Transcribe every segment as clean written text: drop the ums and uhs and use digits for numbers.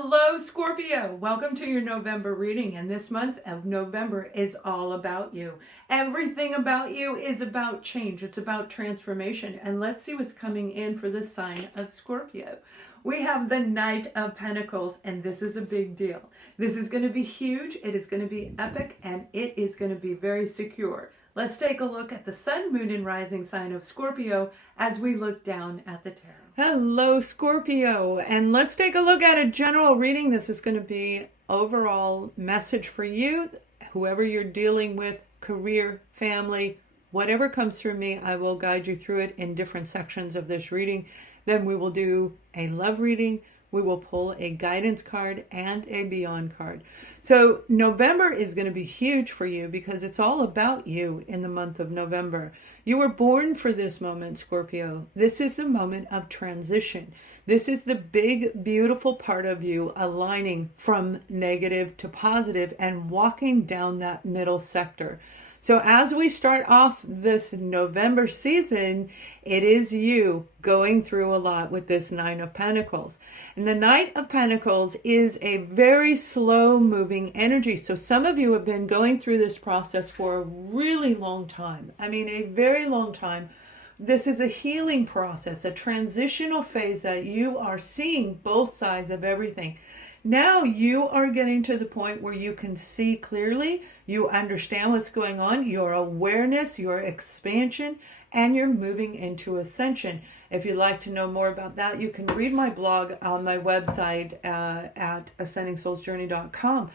Hello, Scorpio. Welcome to your November reading. And this month of November is all about you. Everything about you is about change. It's about transformation. And let's see what's coming in for the sign of Scorpio. We have the Knight of Pentacles, and this is a big deal. This is going to be huge. It is going to be epic, and it is going to be very secure. Let's take a look at the Sun, Moon, and Rising sign of Scorpio as we look down at the tarot. Hello, Scorpio, and let's take a look at a general reading. This is going to be overall message for you, whoever you're dealing with, career, family, whatever comes through me, I will guide you through it in different sections of this reading. Then we will do a love reading. We will pull a guidance card and a beyond card. So November is going to be huge for you because it's all about you in the month of November. You were born for this moment, Scorpio. This is the moment of transition. This is the big, beautiful part of you aligning from negative to positive and walking down that middle sector. So as we start off this November season, it is you going through a lot with this Nine of Pentacles. And the Knight of Pentacles is a very slow moving energy. So some of you have been going through this process for a really long time. I mean, a very long time. This is a healing process, a transitional phase that you are seeing both sides of everything. Now you are getting to the point where you can see clearly, you understand what's going on, your awareness, your expansion, and you're moving into ascension. If you'd like to know more about that, you can read my blog on my website at ascendingsoulsjourney.com.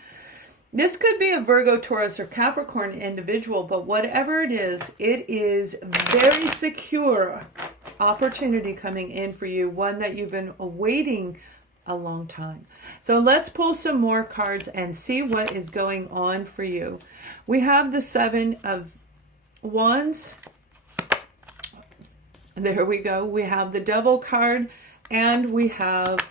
This could be a Virgo, Taurus, or Capricorn individual, but whatever it is very secure opportunity coming in for you, one that you've been awaiting a long time. So let's pull some more cards and see what is going on for you. We have the Seven of Wands. There we go. We have the Devil card, and we have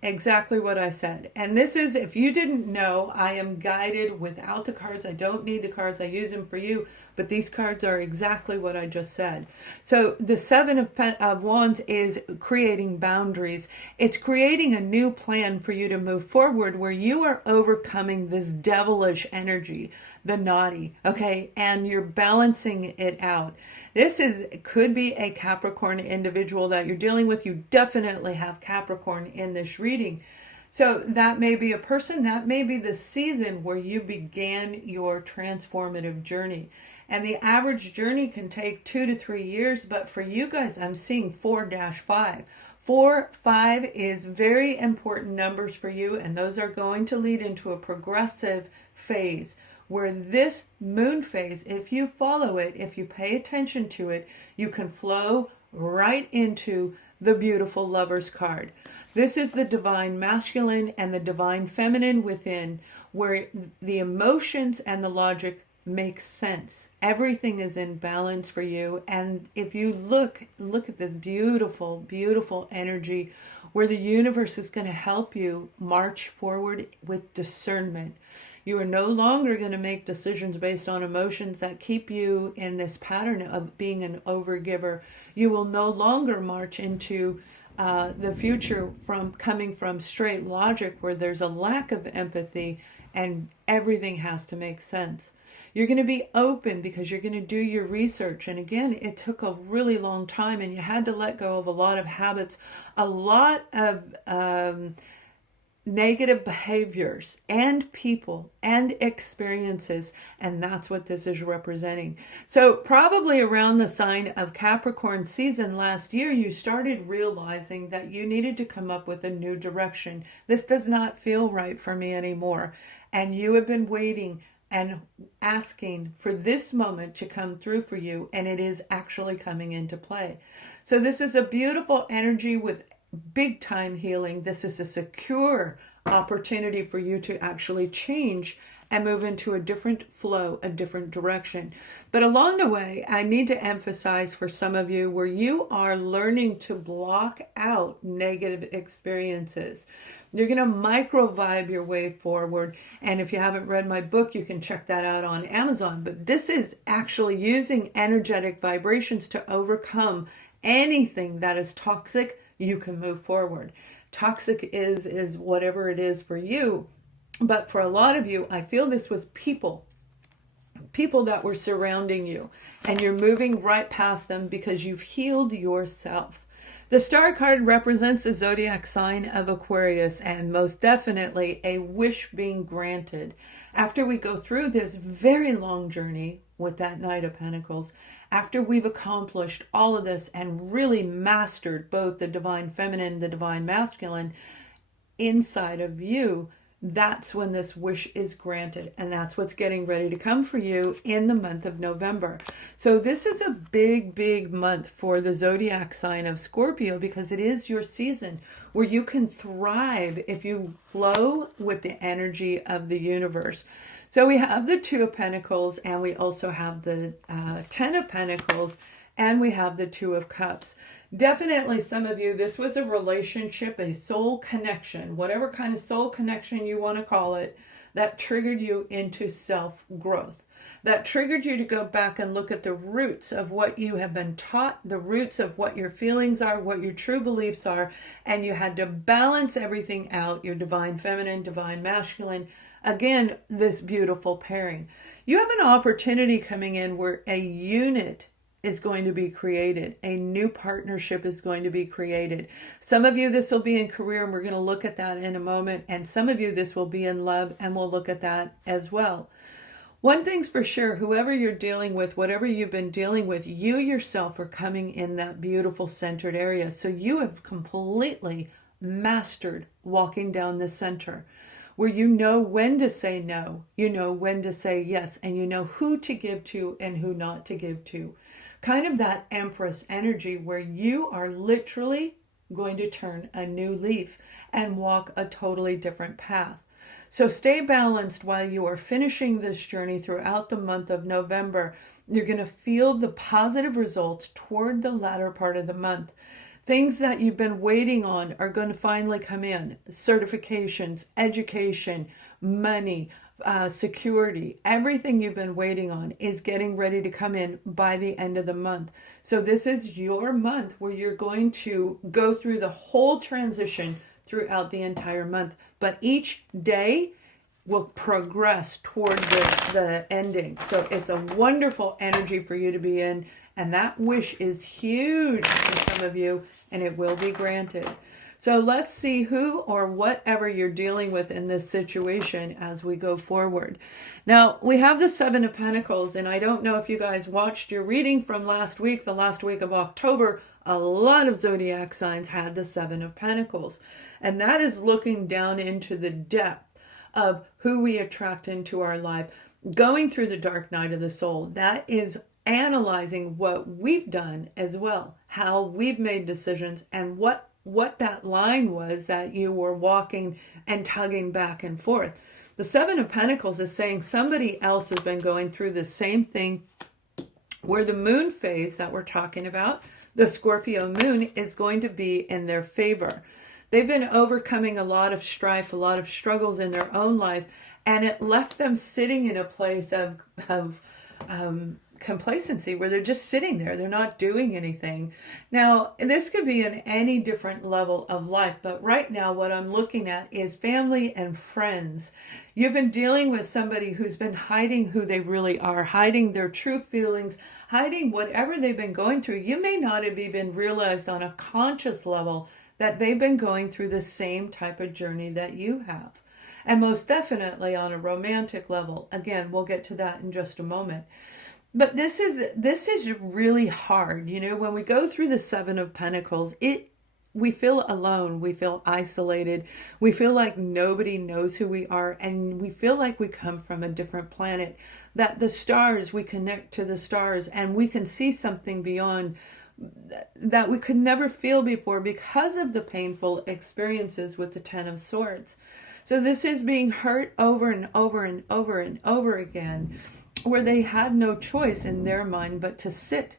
exactly what I said. And this is, if you didn't know, I am guided without the cards. I don't need the cards. I use them for you. But these cards are exactly what I just said. So the Seven of Wands is creating boundaries. It's creating a new plan for you to move forward where you are overcoming this devilish energy, the naughty, okay? And you're balancing it out. This could be a Capricorn individual that you're dealing with. You definitely have Capricorn in this reading. So that may be a person, that may be the season where you began your transformative journey. And the average journey can take 2 to 3 years, but for you guys, I'm seeing 4-5. 4, 5 is very important numbers for you, and those are going to lead into a progressive phase where this moon phase, if you follow it, if you pay attention to it, you can flow right into the beautiful Lovers card. This is the divine masculine and the divine feminine within, where the emotions and the logic make sense. Everything is in balance for you. And if you look at this beautiful, beautiful energy where the universe is going to help you march forward with discernment. You are no longer going to make decisions based on emotions that keep you in this pattern of being an overgiver. You will no longer march into the future coming from straight logic where there's a lack of empathy and everything has to make sense. You're going to be open because you're going to do your research. And again, it took a really long time and you had to let go of a lot of habits, a lot of negative behaviors and people and experiences, and that's what this is representing. So probably around the sign of Capricorn season last year, you started realizing that you needed to come up with a new direction. This does not feel right for me anymore. And you have been waiting and asking for this moment to come through for you, and it is actually coming into play. So this is a beautiful energy with big time healing. This is a secure opportunity for you to actually change and move into a different flow, a different direction. But along the way, I need to emphasize for some of you where you are learning to block out negative experiences. You're going to micro vibe your way forward. And if you haven't read my book, you can check that out on Amazon. But this is actually using energetic vibrations to overcome anything that is toxic. You can move forward. Toxic is whatever it is for you. But for a lot of you, I feel this was people that were surrounding you, and you're moving right past them because you've healed yourself. The star card represents the zodiac sign of Aquarius, and most definitely a wish being granted. After we go through this very long journey with that Knight of Pentacles, after we've accomplished all of this and really mastered both the divine feminine, the divine masculine inside of you, that's when this wish is granted, and that's what's getting ready to come for you in the month of November. So this is a big month for the zodiac sign of Scorpio, because it is your season where you can thrive if you flow with the energy of the universe. So we have the Two of Pentacles, and we also have the Ten of Pentacles, and we have the Two of Cups. Definitely some of you, this was a relationship, a soul connection, whatever kind of soul connection you want to call it, that triggered you into self-growth. That triggered you to go back and look at the roots of what you have been taught, the roots of what your feelings are, what your true beliefs are, and you had to balance everything out, your divine feminine, divine masculine. Again, this beautiful pairing. You have an opportunity coming in where a unit is going to be created. A new partnership is going to be created. Some of you, this will be in career, and we're going to look at that in a moment. And some of you, this will be in love, and we'll look at that as well. One thing's for sure, whoever you're dealing with, whatever you've been dealing with, you yourself are coming in that beautiful centered area. So you have completely mastered walking down the center, where you know when to say no, you know when to say yes, and you know who to give to and who not to give to. Kind of that Empress energy where you are literally going to turn a new leaf and walk a totally different path. So stay balanced while you are finishing this journey throughout the month of November. You're going to feel the positive results toward the latter part of the month. Things that you've been waiting on are going to finally come in. Certifications, education, money, security, everything you've been waiting on is getting ready to come in by the end of the month. So this is your month where you're going to go through the whole transition throughout the entire month. But each day will progress toward the ending. So it's a wonderful energy for you to be in. And that wish is huge for some of you, and it will be granted. So let's see who or whatever you're dealing with in this situation as we go forward. Now, we have the Seven of Pentacles, and I don't know if you guys watched your reading from last week, the last week of October. A lot of zodiac signs had the Seven of Pentacles, and that is looking down into the depth of who we attract into our life, going through the dark night of the soul. That is analyzing what we've done as well, how we've made decisions, and what that line was that you were walking and tugging back and forth. The Seven of Pentacles is saying somebody else has been going through the same thing, where the moon phase that we're talking about, the Scorpio moon, is going to be in their favor. They've been overcoming a lot of strife, a lot of struggles in their own life, and it left them sitting in a place of complacency, where they're just sitting there. They're not doing anything. Now, this could be in any different level of life, but right now what I'm looking at is family and friends. You've been dealing with somebody who's been hiding who they really are, hiding their true feelings, hiding whatever they've been going through. You may not have even realized on a conscious level that they've been going through the same type of journey that you have. And most definitely on a romantic level. Again, we'll get to that in just a moment. But this is really hard. You know, when we go through the Seven of Pentacles, we feel alone, we feel isolated, we feel like nobody knows who we are, and we feel like we come from a different planet. That the stars, we connect to the stars, and we can see something beyond that we could never feel before because of the painful experiences with the Ten of Swords. So this is being hurt over and over and over and over again, where they had no choice in their mind but to sit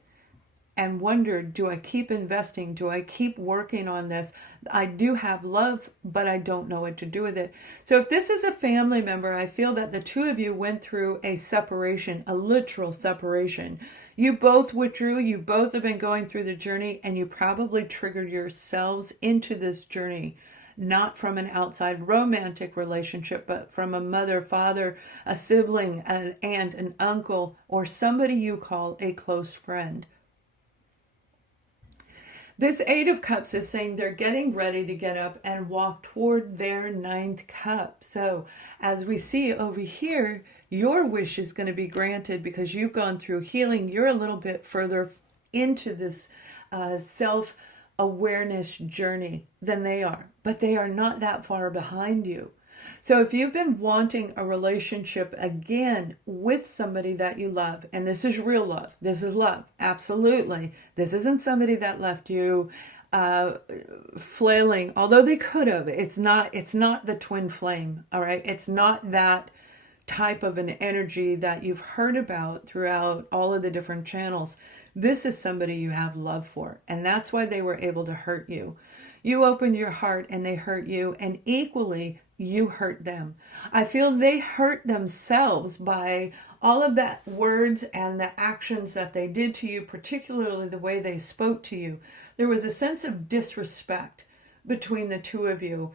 and wonder, do I keep investing? Do I keep working on this? I do have love, but I don't know what to do with it. So if this is a family member, I feel that the two of you went through a separation, a literal separation. You both withdrew, you both have been going through the journey, and you probably triggered yourselves into this journey not from an outside romantic relationship, but from a mother, father, a sibling, an aunt, an uncle, or somebody you call a close friend. This Eight of Cups is saying they're getting ready to get up and walk toward their ninth cup. So as we see over here, your wish is going to be granted because you've gone through healing. You're a little bit further into this self-awareness journey than they are, but they are not that far behind you. So if you've been wanting a relationship again with somebody that you love, and this is real love, this is love, absolutely. This isn't somebody that left you flailing, although they could have. It's not the twin flame, all right? It's not that type of an energy that you've heard about throughout all of the different channels. This is somebody you have love for, and that's why they were able to hurt you. You opened your heart and they hurt you, and equally you hurt them. I feel they hurt themselves by all of that words and the actions that they did to you, particularly the way they spoke to you. There was a sense of disrespect between the two of you.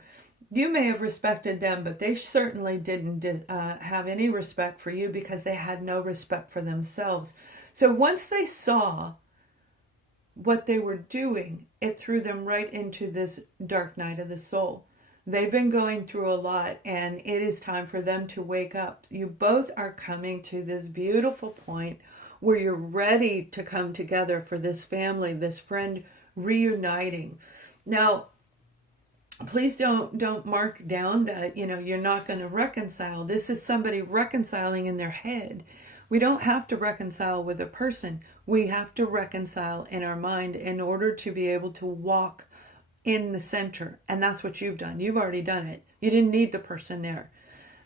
You may have respected them, but they certainly didn't have any respect for you because they had no respect for themselves. So once they saw what they were doing, it threw them right into this dark night of the soul. They've been going through a lot, and it is time for them to wake up. You both are coming to this beautiful point where you're ready to come together for this family, this friend reuniting. Now, please don't mark down that, you're not going to reconcile. This is somebody reconciling in their head. We don't have to reconcile with a person. We have to reconcile in our mind in order to be able to walk in the center. And that's what you've done. You've already done it. You didn't need the person there.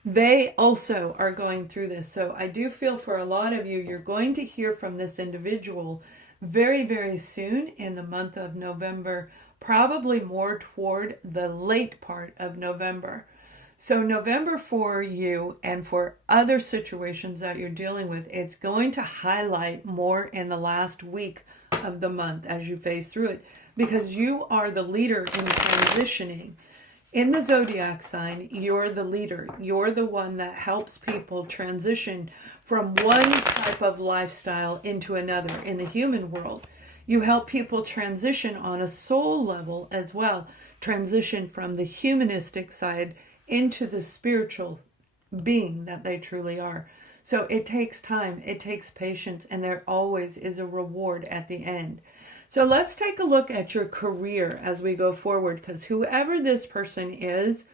They also are going through this. So I do feel for a lot of you, you're going to hear from this individual very, very soon in the month of November, probably more toward the late part of November. So November for you and for other situations that you're dealing with, it's going to highlight more in the last week of the month as you phase through it, because you are the leader in transitioning. In the zodiac sign, you're the leader. You're the one that helps people transition from one type of lifestyle into another. In the human world, you help people transition on a soul level as well, transition from the humanistic side into the spiritual being that they truly are. So it takes time, it takes patience, and there always is a reward at the end. So let's take a look at your career as we go forward, because whoever this person is,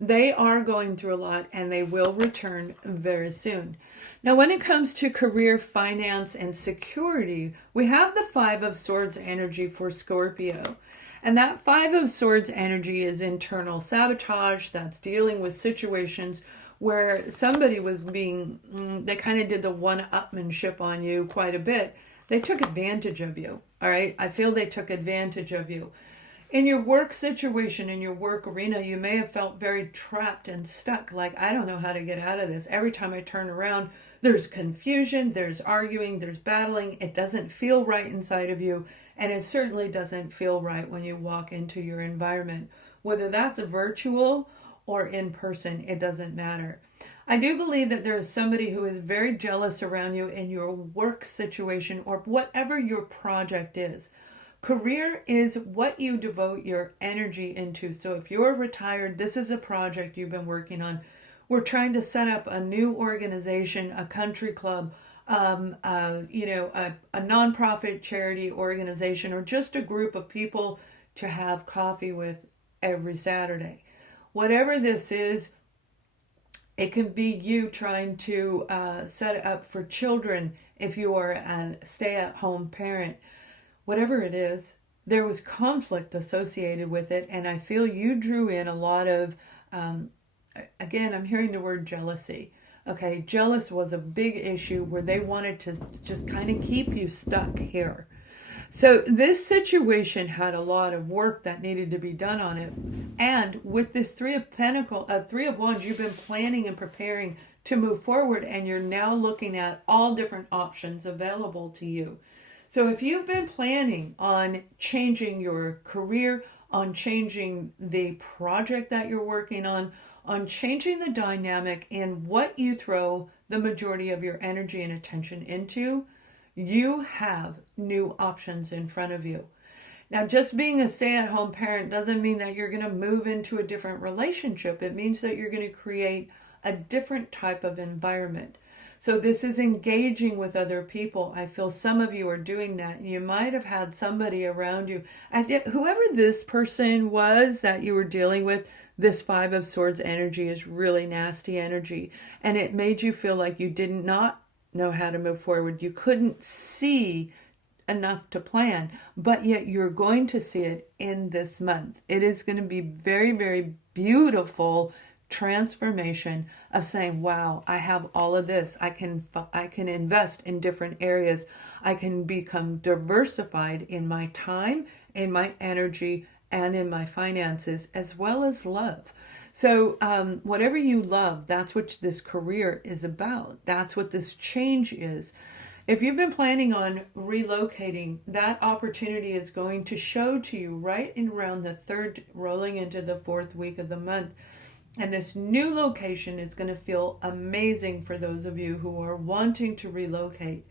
they are going through a lot and they will return very soon. Now, when it comes to career, finance, and security, we have the Five of Swords energy for Scorpio. And that Five of Swords energy is internal sabotage. That's dealing with situations where somebody was they kind of did the one-upmanship on you quite a bit. They took advantage of you, all right? I feel they took advantage of you. In your work situation, in your work arena, you may have felt very trapped and stuck, like, I don't know how to get out of this. Every time I turn around, there's confusion, there's arguing, there's battling. It doesn't feel right inside of you. And it certainly doesn't feel right when you walk into your environment. Whether that's virtual or in person, it doesn't matter. I do believe that there is somebody who is very jealous around you in your work situation or whatever your project is. Career is what you devote your energy into. So if you're retired, this is a project you've been working on. We're trying to set up a new organization, a country club, a nonprofit charity organization, or just a group of people to have coffee with every Saturday. Whatever this is, it can be you trying to set it up for children if you are a stay-at-home parent. Whatever it is, there was conflict associated with it, and I feel you drew in a lot of, again, I'm hearing the word jealousy. Okay, jealous was a big issue where they wanted to just kind of keep you stuck here. So this situation had a lot of work that needed to be done on it. And with this Three of Wands, you've been planning and preparing to move forward, and you're now looking at all different options available to you. So if you've been planning on changing your career on changing the project that you're working on changing the dynamic in what you throw the majority of your energy and attention into, you have new options in front of you. Now, just being a stay-at-home parent doesn't mean that you're going to move into a different relationship. It means that you're going to create a different type of environment. So this is engaging with other people. I feel some of you are doing that. You might have had somebody around you. Whoever this person was that you were dealing with, this Five of Swords energy is really nasty energy. And it made you feel like you did not know how to move forward. You couldn't see enough to plan, but yet you're going to see it in this month. It is going to be very, very beautiful transformation of saying, wow, I have all of this. I can invest in different areas. I can become diversified in my time, in my energy, and in my finances, as well as love. So whatever you love, that's what this career is about. That's what this change is. If you've been planning on relocating, that opportunity is going to show to you right in around the third, rolling into the fourth week of the month. And this new location is going to feel amazing for those of you who are wanting to relocate.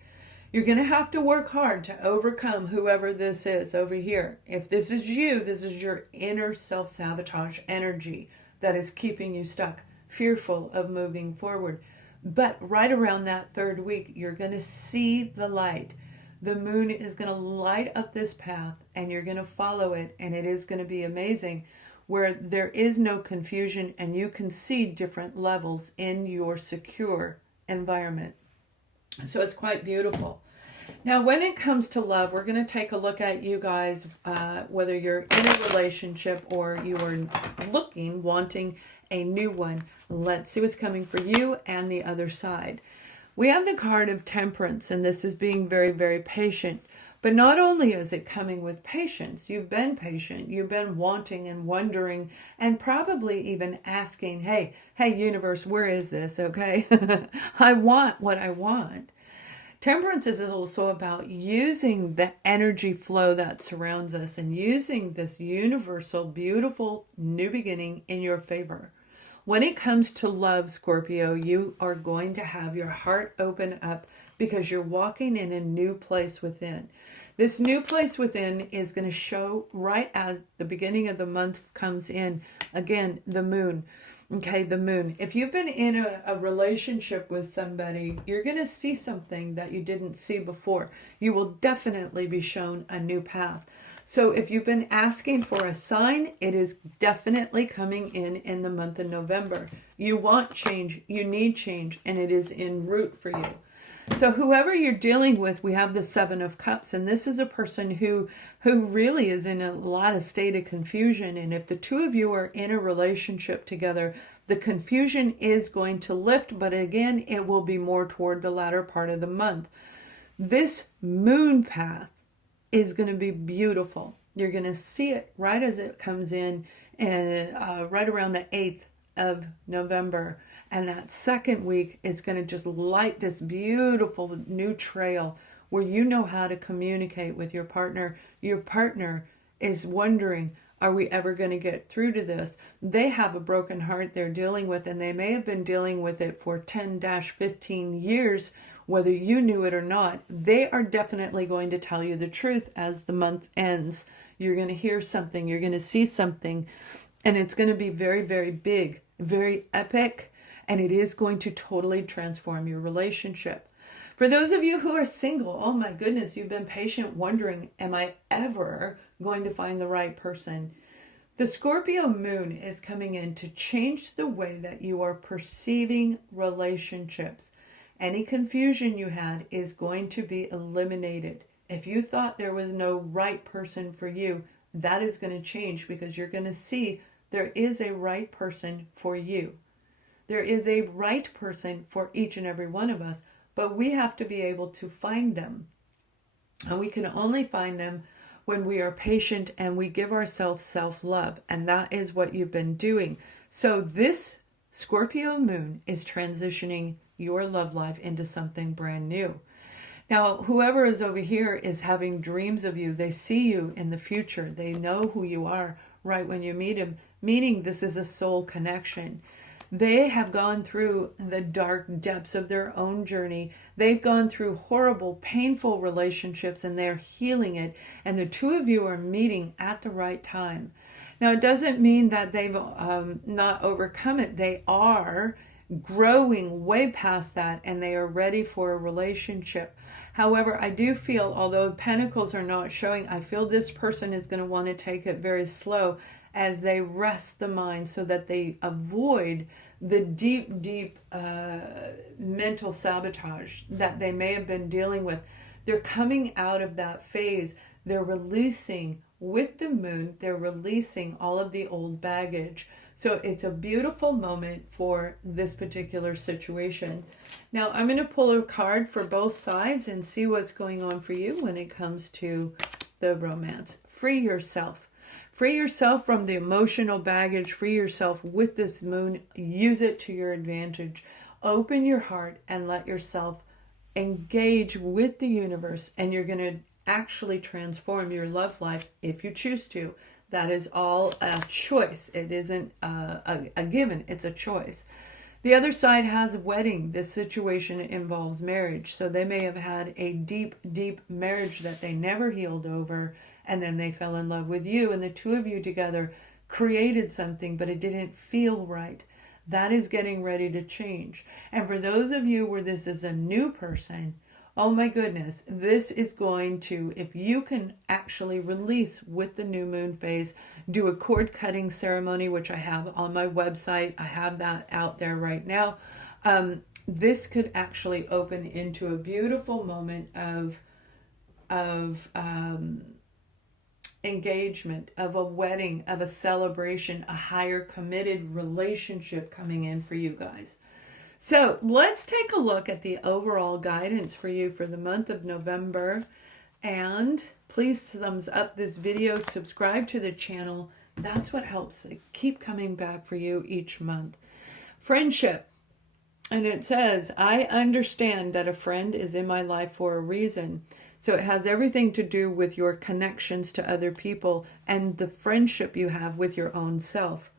You're going to have to work hard to overcome whoever this is over here. If this is you, this is your inner self-sabotage energy that is keeping you stuck, fearful of moving forward. But right around that third week, you're going to see the light. The moon is going to light up this path and you're going to follow it, and it is going to be amazing, where there is no confusion and you can see different levels in your secure environment. So it's quite beautiful. Now, when it comes to love, we're going to take a look at you guys, whether you're in a relationship or you are wanting a new one. Let's see what's coming for you and the other side. We have the card of Temperance, and this is being very, very patient. But not only is it coming with patience, you've been patient, you've been wanting and wondering and probably even asking, hey, universe, where is this? Okay. I want what I want. Temperance is also about using the energy flow that surrounds us and using this universal, beautiful new beginning in your favor. When it comes to love, Scorpio, you are going to have your heart open up because you're walking in a new place within. This new place within is going to show right as the beginning of the month comes in. Again, the moon. Okay, the moon. If you've been in a relationship with somebody, you're going to see something that you didn't see before. You will definitely be shown a new path. So if you've been asking for a sign, it is definitely coming in the month of November. You want change, you need change, and it is en route for you. So whoever you're dealing with, we have the Seven of Cups, and this is a person who really is in a lot of state of confusion. And if the two of you are in a relationship together, the confusion is going to lift, but again, it will be more toward the latter part of the month. This moon path is going to be beautiful. You're going to see it right as it comes in, and right around the 8th of November. And that second week is going to just light this beautiful new trail where you know how to communicate with your partner. Your partner is wondering, are we ever going to get through to this? They have a broken heart they're dealing with, and they may have been dealing with it for 10-15 years, whether you knew it or not. They are definitely going to tell you the truth as the month ends. You're going to hear something, you're going to see something, and it's going to be very, very big, very epic, and it is going to totally transform your relationship. For those of you who are single, oh my goodness, you've been patient wondering, am I ever going to find the right person? The Scorpio moon is coming in to change the way that you are perceiving relationships. Any confusion you had is going to be eliminated. If you thought there was no right person for you, that is going to change because you're going to see there is a right person for you. There is a right person for each and every one of us, but we have to be able to find them. And we can only find them when we are patient and we give ourselves self-love. And that is what you've been doing. So this Scorpio moon is transitioning your love life into something brand new. Now, whoever is over here is having dreams of you. They see you in the future. They know who you are right when you meet him, meaning this is a soul connection. They have gone through the dark depths of their own journey. They've gone through horrible, painful relationships, and they're healing it. And the two of you are meeting at the right time. Now, it doesn't mean that they've not overcome it. They are growing way past that, and they are ready for a relationship. However, I do feel, although pentacles are not showing, I feel this person is going to want to take it very slow as they rest the mind so that they avoid the deep mental sabotage that they may have been dealing with. They're coming out of that phase. They're releasing, with the moon, they're releasing all of the old baggage. So it's a beautiful moment for this particular situation. Now I'm going to pull a card for both sides and see what's going on for you when it comes to the romance. Free yourself. Free yourself from the emotional baggage. Free yourself with this moon. Use it to your advantage. Open your heart and let yourself engage with the universe, and you're going to actually transform your love life if you choose to. That is all a choice. It isn't a given. It's a choice. The other side has a wedding. This situation involves marriage. So they may have had a deep marriage that they never healed over, and then they fell in love with you, and the two of you together created something, but it didn't feel right. That is getting ready to change. And for those of you where this is a new person, oh my goodness, this is going to, if you can actually release with the new moon phase, do a cord cutting ceremony, which I have on my website. I have that out there right now. This could actually open into a beautiful moment of engagement, of a wedding, of a celebration, a higher committed relationship coming in for you guys. So let's take a look at the overall guidance for you for the month of November. And please thumbs up this video, subscribe to the channel. That's what helps keep coming back for you each month. Friendship. And it says, I understand that a friend is in my life for a reason. So it has everything to do with your connections to other people and the friendship you have with your own self.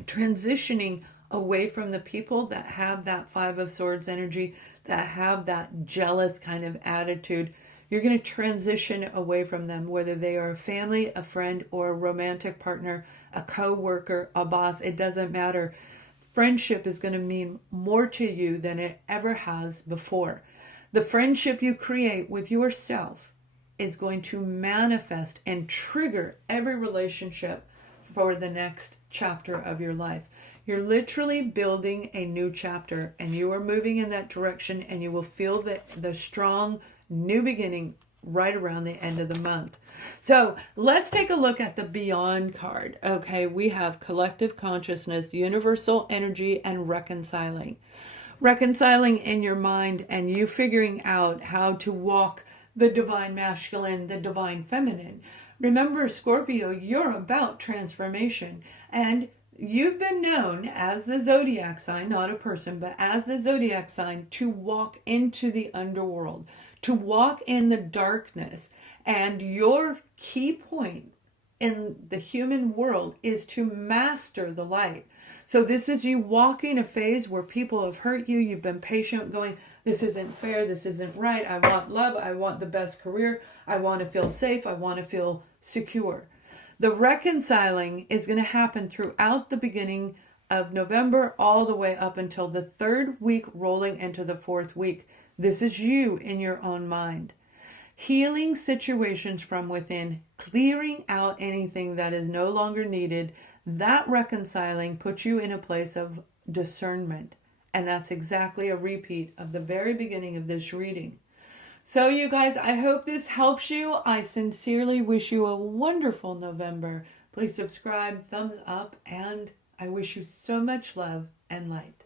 Transitioning away from the people that have that Five of Swords energy, that have that jealous kind of attitude. You're going to transition away from them, whether they are a family, a friend, or a romantic partner, a co-worker, a boss. It doesn't matter. Friendship is going to mean more to you than it ever has before. The friendship you create with yourself is going to manifest and trigger every relationship for the next chapter of your life. You're literally building a new chapter, and you are moving in that direction, and you will feel the strong new beginning right around the end of the month. So let's take a look at the Beyond card. Okay, we have collective consciousness, universal energy, and reconciling. Reconciling in your mind and you figuring out how to walk the divine masculine, the divine feminine. Remember, Scorpio, you're about transformation, and you've been known as the zodiac sign, not a person, but as the zodiac sign, to walk into the underworld, to walk in the darkness. And your key point in the human world is to master the light. So this is you walking a phase where people have hurt you. You've been patient, going, this isn't fair, this isn't right. I want love. I want the best career. I want to feel safe. I want to feel secure. The reconciling is going to happen throughout the beginning of November all the way up until the third week, rolling into the fourth week. This is you in your own mind. Healing situations from within, clearing out anything that is no longer needed. That reconciling puts you in a place of discernment. And that's exactly a repeat of the very beginning of this reading. So you guys, I hope this helps you. I sincerely wish you a wonderful November. Please subscribe, thumbs up, and I wish you so much love and light.